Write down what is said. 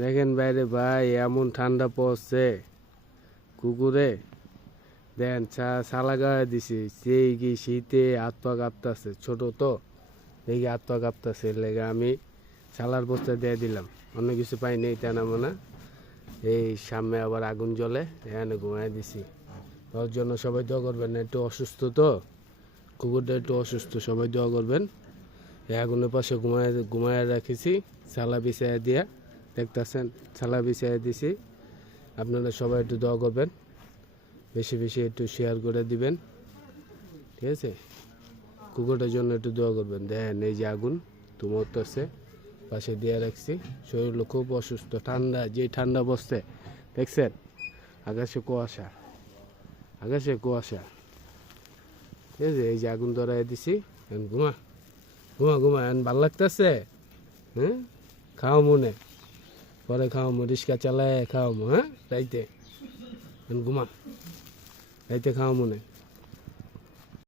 দেখেন বাইরে ভাই এমন ঠান্ডা পড়ছে কুকুরে দেন ছালা গায়ে দিছি সেই কি শীতে হাত পা কাঁপতাছে ছোট তো দেখি হাত পা কাঁপতাছে লেগে আমি ছালার বস্তা দিয়ে দিলাম অন্য কিছু পাই নেই তা না মনে এই সামনে আবার আগুন জ্বলে এখানে ঘুমাই দিছি ওর জন্য সবাই দোয়া করবেন একটু অসুস্থ তো কুকুরটা একটু অসুস্থ সবাই দোয়া করবেন এই আগুনের পাশে ঘুমায় রাখেছি ছালা বিছাইয়া দিয়া দেখতেছেন ছালা বিছাইয়া দিছি আপনারা সবাই একটু দোয়া করবেন বেশি বেশি একটু শেয়ার করে দিবেন ঠিক আছে কুকুরটার জন্য একটু দোয়া করবেন দেখেন এই যে আগুন তুমরতেছে পাশে দিয়ে রাখছি শরীর খুব অসুস্থ ঠান্ডা যে ঠান্ডা বসছে দেখছেন আকাশে কুয়াশা ঠিক আছে এই যে আগুন ধরাই দিছি ঘুমা ঘুমা ঘুমা এখন ভাল লাগতেছে হ্যাঁ খাও মনে পরে খাও রিক্সা চালায় খাও হ্যাঁ রাইতে ঘুমা রাইতে খাও মনে